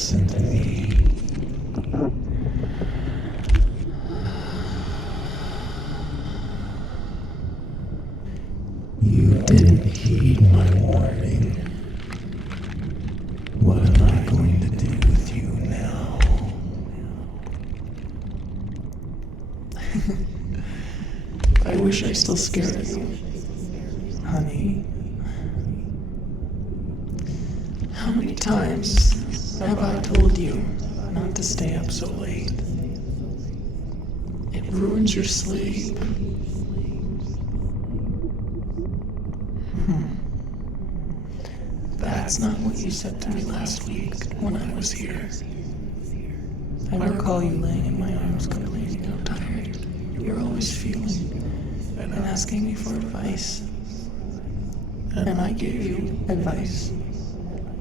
listen to me. You didn't heed my warning. What am I going to do with you now? I wish I still scared you, honey. How many times have I told you not to stay up so late? It ruins your sleep. That's not what you said to me last week when I was here. I recall you laying in my arms complaining how tired you're always feeling and asking me for advice. And I gave you advice.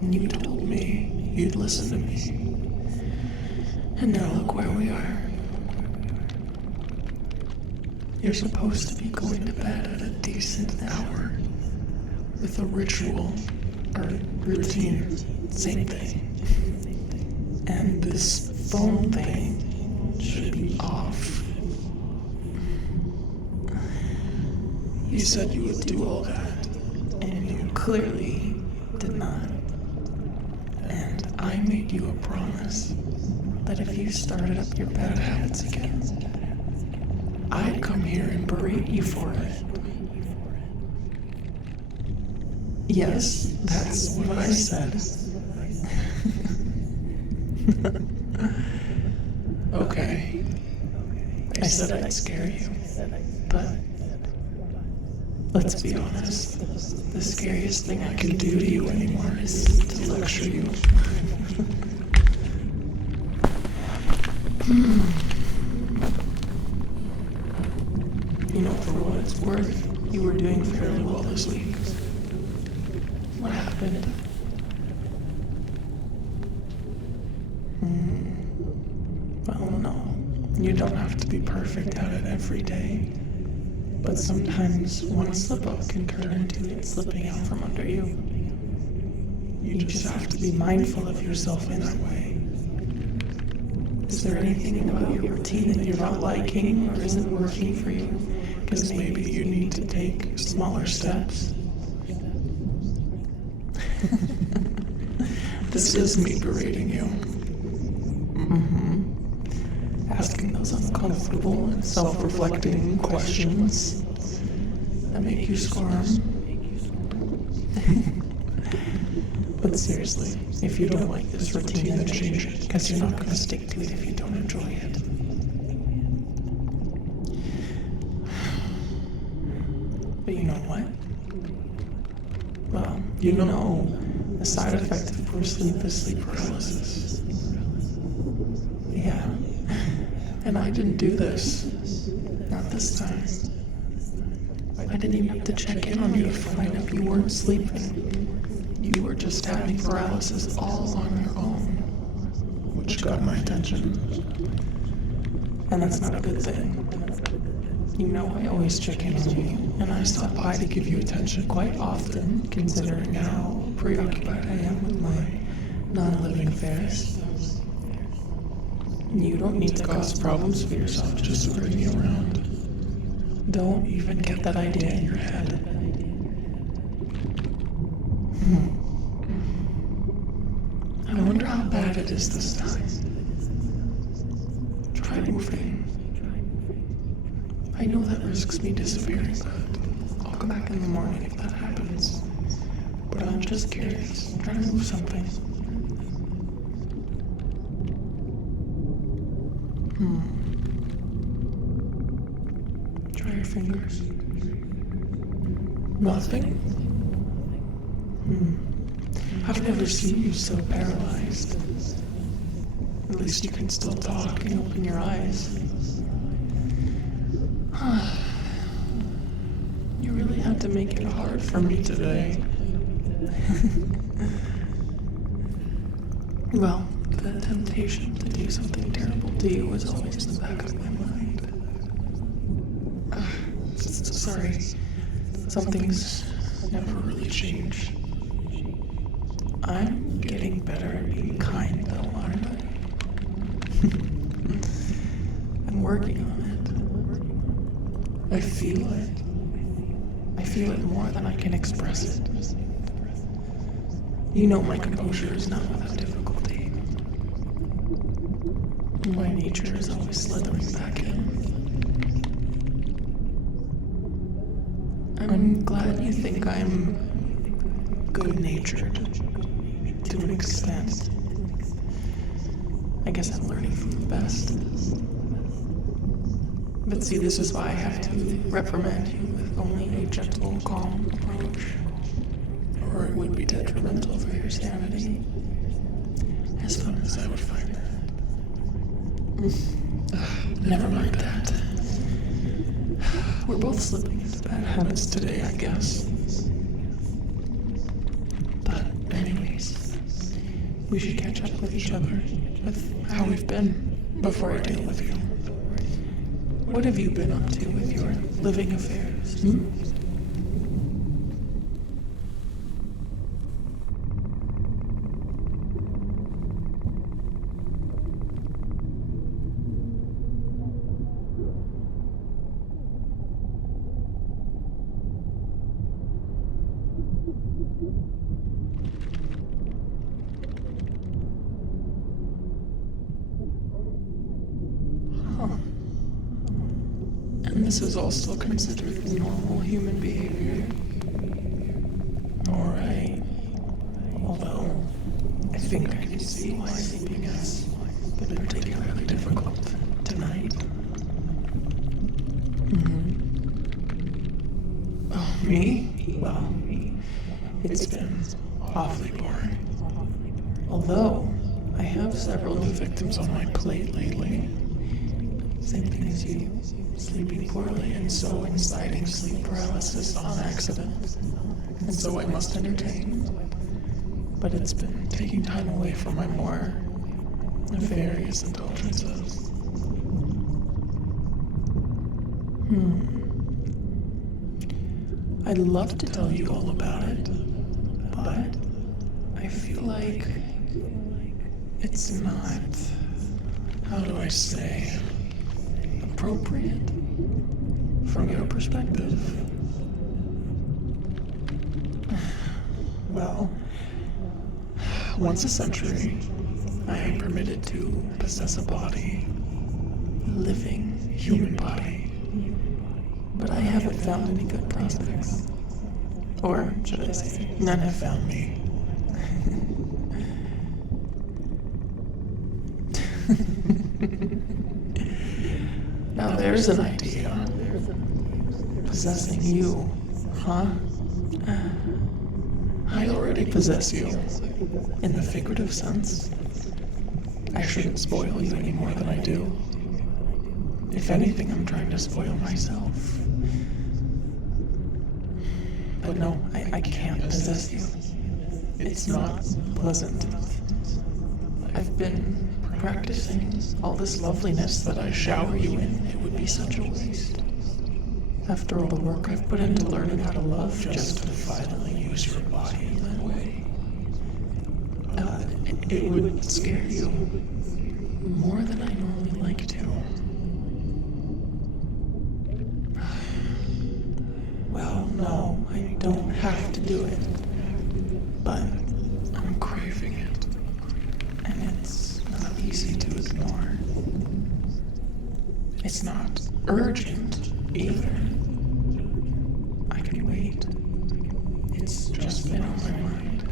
And you told me you'd listen to me. And now look where we are. You're supposed to be going to bed at a decent hour with a ritual or routine, same thing. And this phone thing should be off. You said you would do all that, and you clearly did not. And I made you a promise that if you started up your bad habits again, I'd come here and berate you for it. Yes, that's what I said. Okay. I said I'd scare you, but let's be honest. The scariest thing I can do to you anymore is to lecture you. You know, for what it's worth, you were doing fairly well this week. What happened? Well, no. You don't have to be perfect at it every day. But sometimes one slip-up can turn into it slipping out from under you. You just have to be mindful of yourself in that way. Is there anything about your routine that you're not liking or isn't working for you? Because maybe you need to take smaller steps. This is me berating you. Asking those uncomfortable and self-reflecting questions that make you squirm. But seriously, if you don't like this routine, then change it, because you're not going to stick to it if you don't enjoy it. But you know what? Well, you know the side effect of poor sleep is sleep paralysis. Yeah. And I didn't do this. Not this time. I didn't even have to check in on you to find out you weren't sleeping. You were just having paralysis all on your own, which got my attention. And that's not a good thing. You know I always check in on you, and I stop by to give you attention quite often, considering how preoccupied I am with my non-living affairs. You don't need to cause problems for yourself just to bring me around. Don't even get that idea in your head. I wonder how bad it is this time. Try moving. I know that risks me disappearing, but I'll come back in the morning if that happens. But I'm just curious. Try to move something. Try your fingers. Nothing? I've never seen you so paralyzed. At least you can still talk and open your eyes. You really had to make it hard for me today. Well, the temptation to do something terrible to you was always in the back of my mind. Sorry, some things never really change. I'm getting better at being kind, though, aren't I? I'm working on it. I feel it. I feel it more than I can express it. You know my composure is not without difficulty. My nature is always slithering back in. I'm glad you think I'm good-natured to an extent. I guess I'm learning from the best. But see, this is why I have to reprimand you with only a gentle, calm approach, or it would be detrimental for your sanity. As fun as I would find that. Never mind that. We're both slipping into bad habits today, I guess. But anyways, we should catch up with each other, with how we've been, before I deal with you. What have you been up to with your living affairs? And this is all still considered normal human behavior. Alright. Although, I think I can see why sleeping has been particularly difficult tonight. Oh, me? Well, it's been awfully boring. Although, I have several new victims on my plate lately. Same thing as you, sleeping poorly and so inciting sleep paralysis on accident. And so I must entertain. But it's been taking time away from my more nefarious indulgences. I'd love to tell you all about it, but I feel like it's not, how do I say, appropriate from your perspective. Well, once a century, I am permitted to possess a body, a living human body. But I haven't found any good prospects. Or should I say, none have found me. Now there's an idea. Possessing you, huh? I already possess you. In the figurative sense. I shouldn't spoil you any more than I do. If anything, I'm trying to spoil myself. But no, I can't possess you. It's not pleasant. I've been practicing all this loveliness that I shower you in. It would be such a waste. After all the work I've put into learning how to love, just to finally use your body in that way. It would scare you more than I normally like to. Well, no, I don't have to do it. But I'm craving it. And it's not easy to ignore. It's not urgent either. I can wait. It's just been on my mind.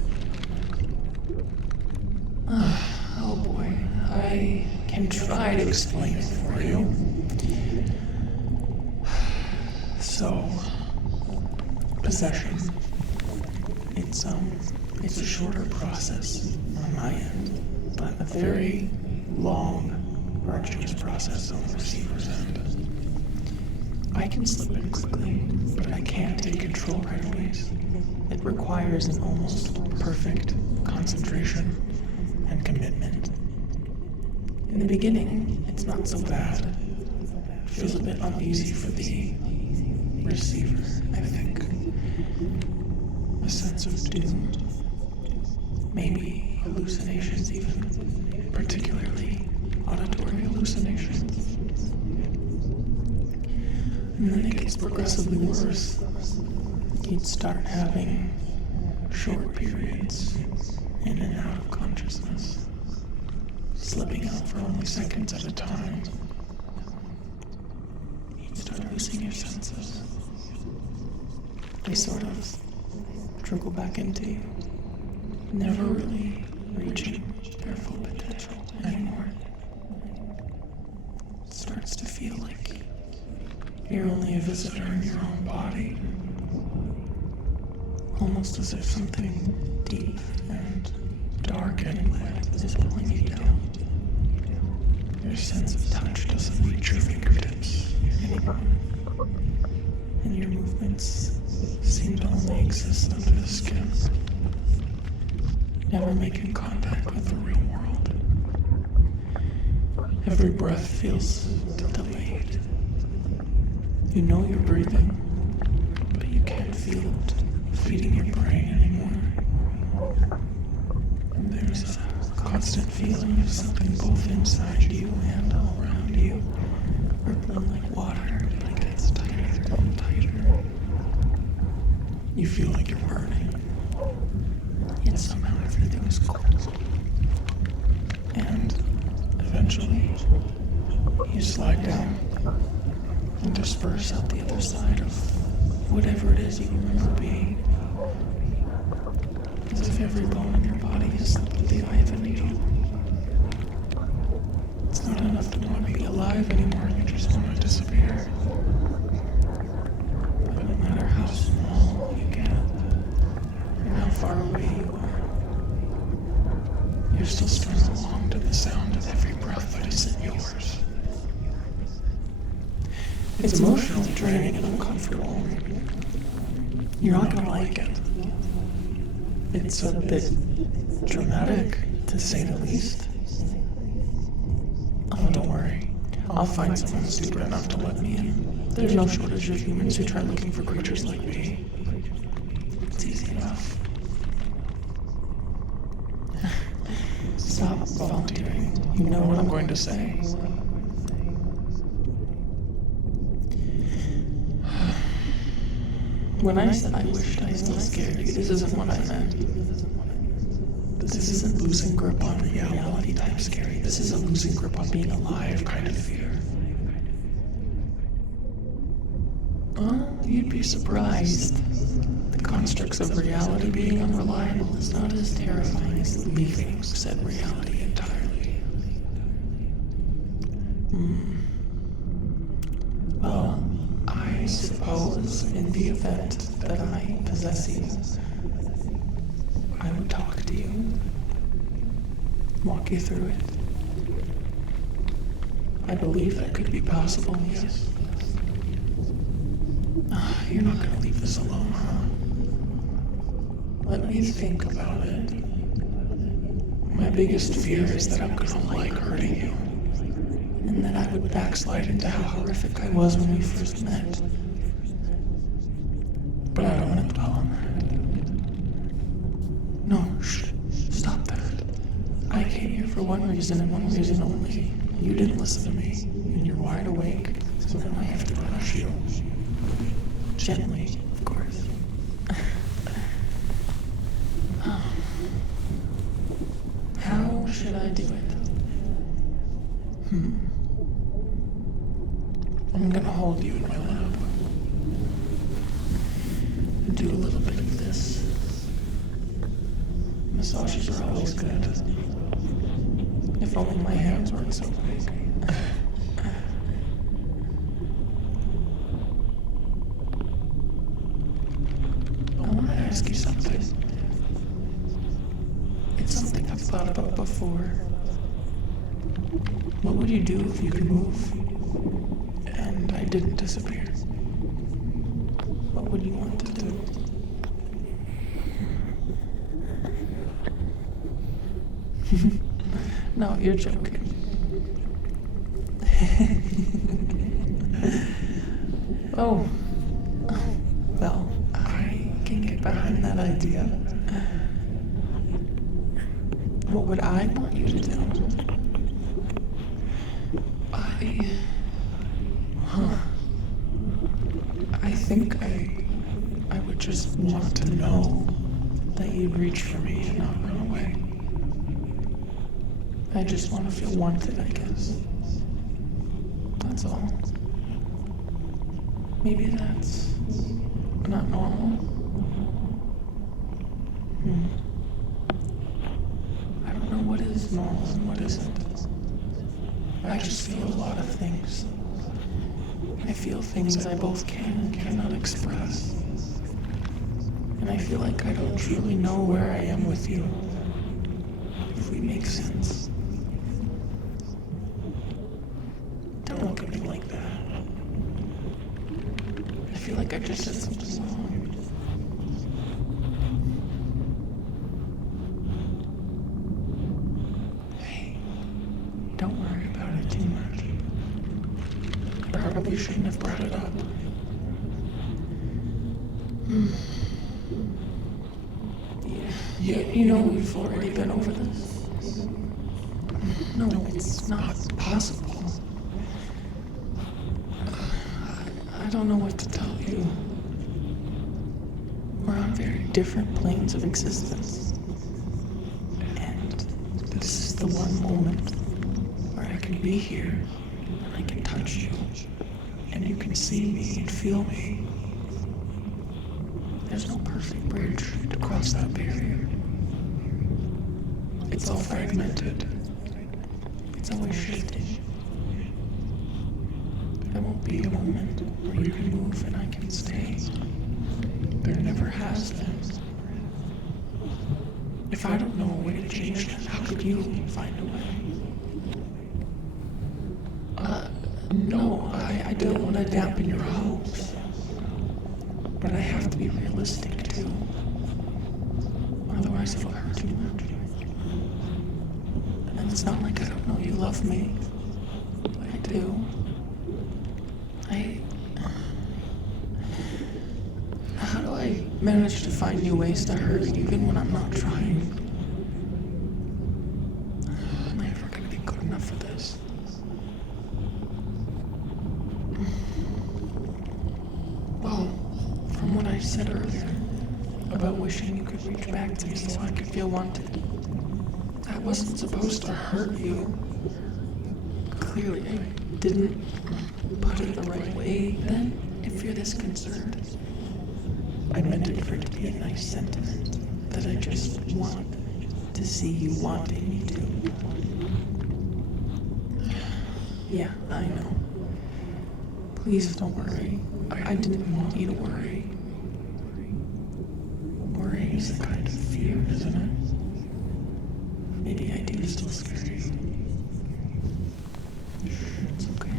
Oh boy, I can try to explain it for you. So, possession. It's a shorter process on my end, but a very long, arduous process on the receiver's end. I can slip in quickly, but I can't take control right away. It requires an almost perfect concentration and commitment. In the beginning, it's not so bad. It feels a bit uneasy for the receiver, I think. A sense of doom. maybe hallucinations even, particularly auditory hallucinations. And then it gets progressively worse. You'd start having short periods in and out of consciousness, slipping out for only seconds at a time. You'd start losing your senses. They sort of trickle back into you, never really reaching their full potential anymore. It starts to feel like you're only a visitor in your own body, almost as if something deep and dark and wet is pulling you down. Your sense of touch doesn't reach your fingertips anymore, and your movements seem to only exist under the skin, never making contact with the real world. Every breath feels delayed. You know you're breathing, but you can't feel it feeding your brain anymore. And there's a constant feeling of something both inside you and all around you, rippling like water, but it gets tighter and tighter. You feel like you're burning, yet somehow everything is cool. And eventually, you slide down and disperse out the other side of whatever it is you remember being. As if every bone in your body is slipped with the eye of a needle. It's not enough to want to be alive anymore, you just want to disappear. But no matter how small you get, and how far away you are, you're still strung along to the sound of every breath that isn't yours. It's emotionally draining and uncomfortable. You're not gonna like it. It's a bit dramatic, to say the least. Oh, don't worry. I'll find someone stupid enough to let me in. There's no shortage of humans who try looking for creatures like me. It's easy enough. Stop volunteering. You know what I'm going to say. When I said I wished I still scared you, this isn't what I meant. This isn't losing grip on reality type scary. This is a losing grip on being alive kind of fear. You'd be surprised. The constructs of reality being unreliable is not as terrifying as leaving said reality entirely. Well, I suppose in the event that I possess you, I would talk to you, walk you through it. I believe that could be possible, yes. You're not going to leave this alone, huh? Let me think about it. My biggest fear is that I'm going to like hurting you, and that I would backslide into how horrific I was when we first met. But I don't want to dwell on that. No, shh, stop that. I came here for one reason and one reason only. You didn't listen to me, and you're wide awake, so now I have to punish you. Gently, of course. How should I do it? I'm gonna hold you in my lap. Do a little bit of this. Massages are always good. If only my hands weren't so big. I want to ask you something. It's something I've thought about before. What would you do if you could move and I didn't disappear? What would you want to do? No, you're joking. Oh, well, I can get behind that idea. What would I want you to do? I think I would just want to know that you'd reach for me and not run away. I just want to feel wanted, I guess. That's all. Maybe that's not normal. I don't know what is normal and what isn't. I just feel a lot of things. I feel things I both can and cannot express. And I feel like I don't truly know where I am with you, if we make sense. Don't look at me like that. I feel like I just said something wrong. Hey, don't worry about it too much. I probably shouldn't have brought it up. Yeah, you know we've already been over this. No, it's not possible. I don't know what to tell you. We're on very different planes of existence. And this is the one moment where I can be here and I can touch you. And you can see me and feel me. There's no perfect bridge to cross that barrier. It's all fragmented. It's always shifting. There won't be a moment where you can move and I can stay. There never has been. If I don't know a way to change that, how could you find a way? No, I don't want to dampen your hopes. But I have to be realistic too. Otherwise it'll hurt too much. And it's not like I don't know you love me. I do. How do I manage to find new ways to hurt even when I'm not trying? I'm never gonna be good enough for this. Well, from what I said earlier, about wishing you could reach back to me so I could feel wanted, that wasn't supposed to hurt you. Clearly, I didn't put it the right way then, if you're this concerned. I meant it for it to be a nice sentiment, that I just want to see you wanting me to. Yeah, I know. Please don't worry. I didn't want you to worry. Worry is a kind of fear, isn't it? Maybe I do still scare you. It's okay.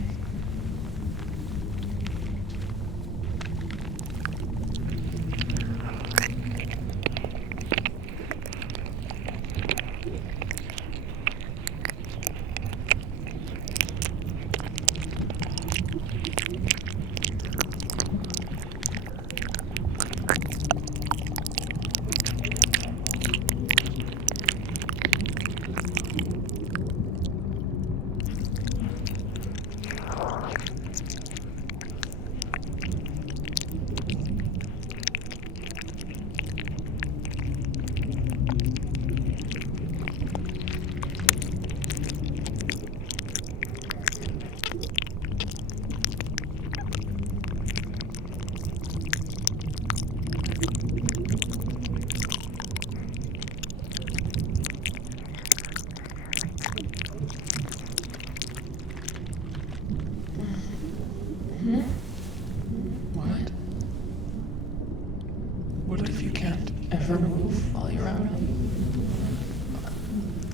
What? What if you can't ever move while you're out?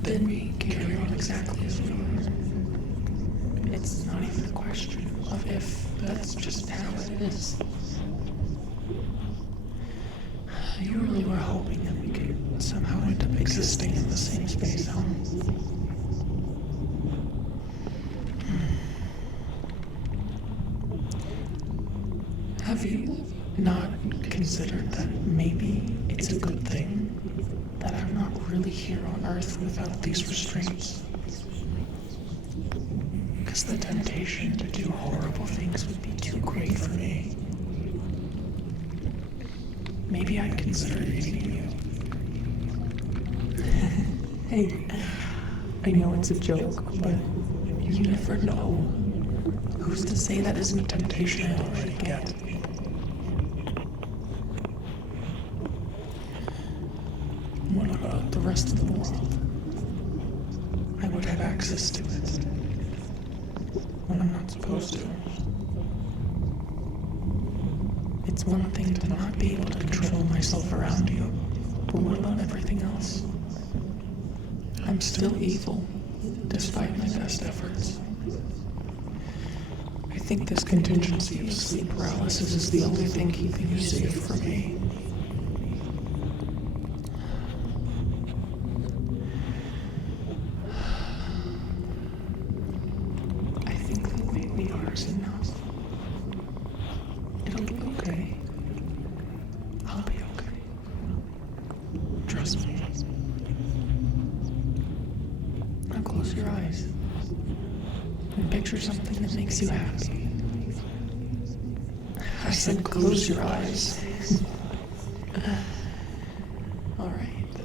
Then we can carry on exactly as we are. It's not even a question of if, that's just how it is. You really were hoping that we could somehow end up existing in the same space, huh? Have you not considered that maybe It's a good thing that I'm not really here on Earth without these restraints. Because the temptation to do horrible things would be too great for me. Maybe I'd consider eating you. Hey, I know it's a joke, but you never know. Who's to say that isn't a temptation I already get? What about the rest of the world? I would have access to it when I'm not supposed to. It's one thing to not be able to control myself around you, but what about everything else? I'm still evil, despite my best efforts. I think this contingency of sleep paralysis is the only thing keeping you safe from me. I think the way we are is enough. It'll be okay. I'll be okay. Trust me. Now close your eyes and picture something that makes you happy. I said close your eyes. All right.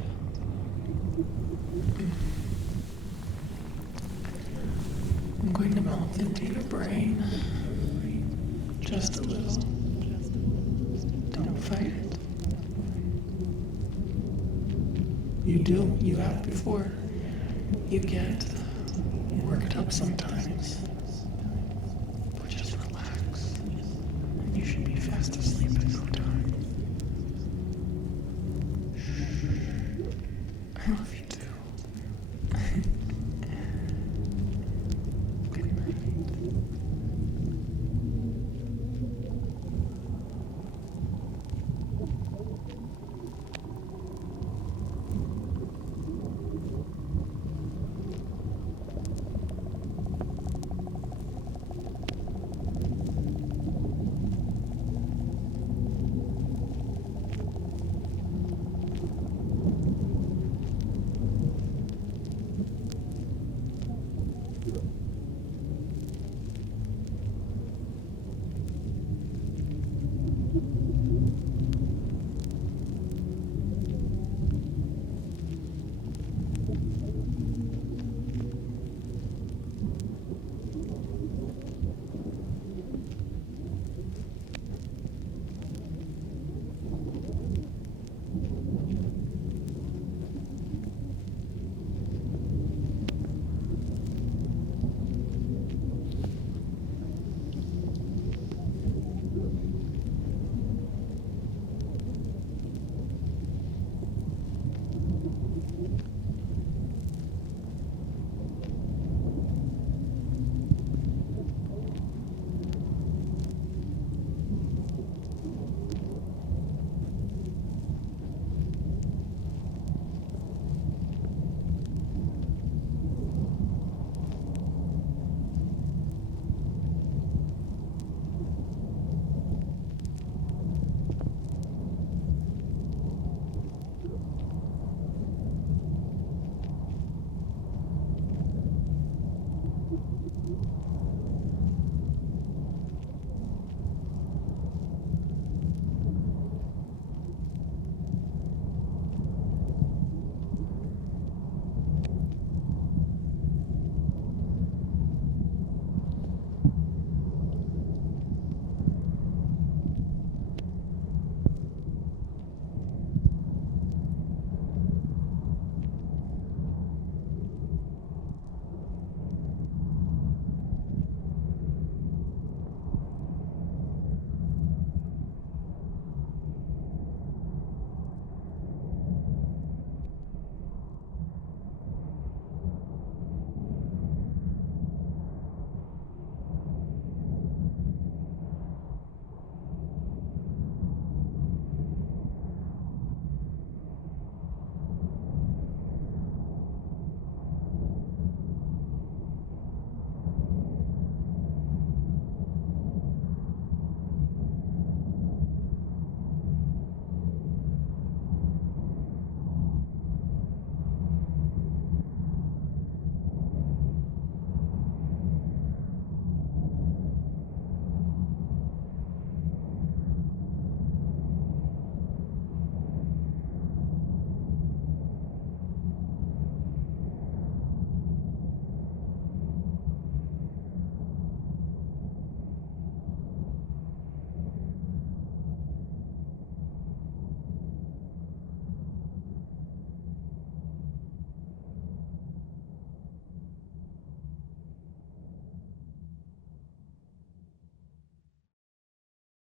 I'm going to melt into your brain. Just a little. Don't fight it. You do. You have before. You get worked up sometimes. But just relax. And you should be fast asleep in no time. Shh. I love you.